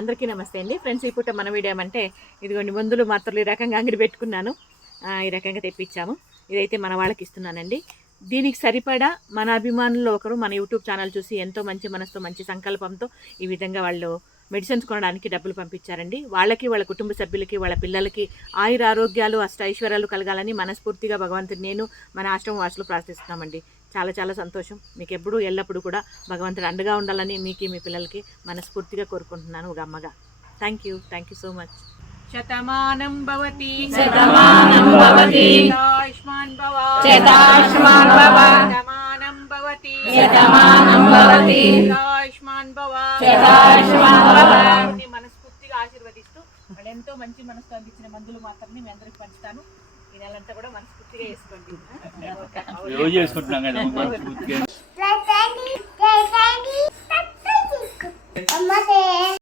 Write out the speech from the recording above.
అందరికీ నమస్తే అండి ఫ్రెండ్స్. ఈ పూట మన వీడియో ఏమంటే ఇదిగోండి మందులు మాత్రలు ఈ రకంగా అంగడి పెట్టుకున్నాను. ఈ రకంగా తెప్పించాము. ఇదైతే మన వాళ్ళకి ఇస్తున్నానండి. దీనికి సరిపడా మన అభిమానుల్లో ఒకరు మన యూట్యూబ్ ఛానల్ చూసి ఎంతో మంచి మనసుతో మంచి సంకల్పంతో ఈ విధంగా వాళ్ళు మెడిసిన్స్ కొనడానికి డబ్బులు పంపించారండి. వాళ్ళకి, వాళ్ళ కుటుంబ సభ్యులకి, వాళ్ళ పిల్లలకి ఆయుర ఆరోగ్యాలు అష్టైశ్వర్యాలు కలగాలని మనస్ఫూర్తిగా భగవంతుడు నేను మన ఆశ్రమం వాసులు ప్రార్థిస్తున్నామండి. చాలా చాలా సంతోషం. మీకు ఎప్పుడూ ఎల్లప్పుడూ కూడా భగవంతుడు అండగా ఉండాలని మీకు మీ పిల్లలకి మనస్ఫూర్తిగా కోరుకుంటున్నాను ఒక అమ్మగా. Thank you so much. Shatamanam Bhavati Shatamanam Bhavati శతాయుష్మాన్ భవ శతాయుష్మాన్ భవ శతమానం భవతి శతమానం భవతి శతాయుష్మాన్ భవ శతాయుష్మాన్ భవ. మనస్ఫూర్తిగా ఆశీర్వదిస్తూ వాళ్ళు ఎంతో మంచి మనసుతో అందించిన మందులు మాత్రమే మీ అందరికి పంచుతాను. ఈ నెలంతా కూడా మనస్ఫూర్తిగా వేసుకోండి.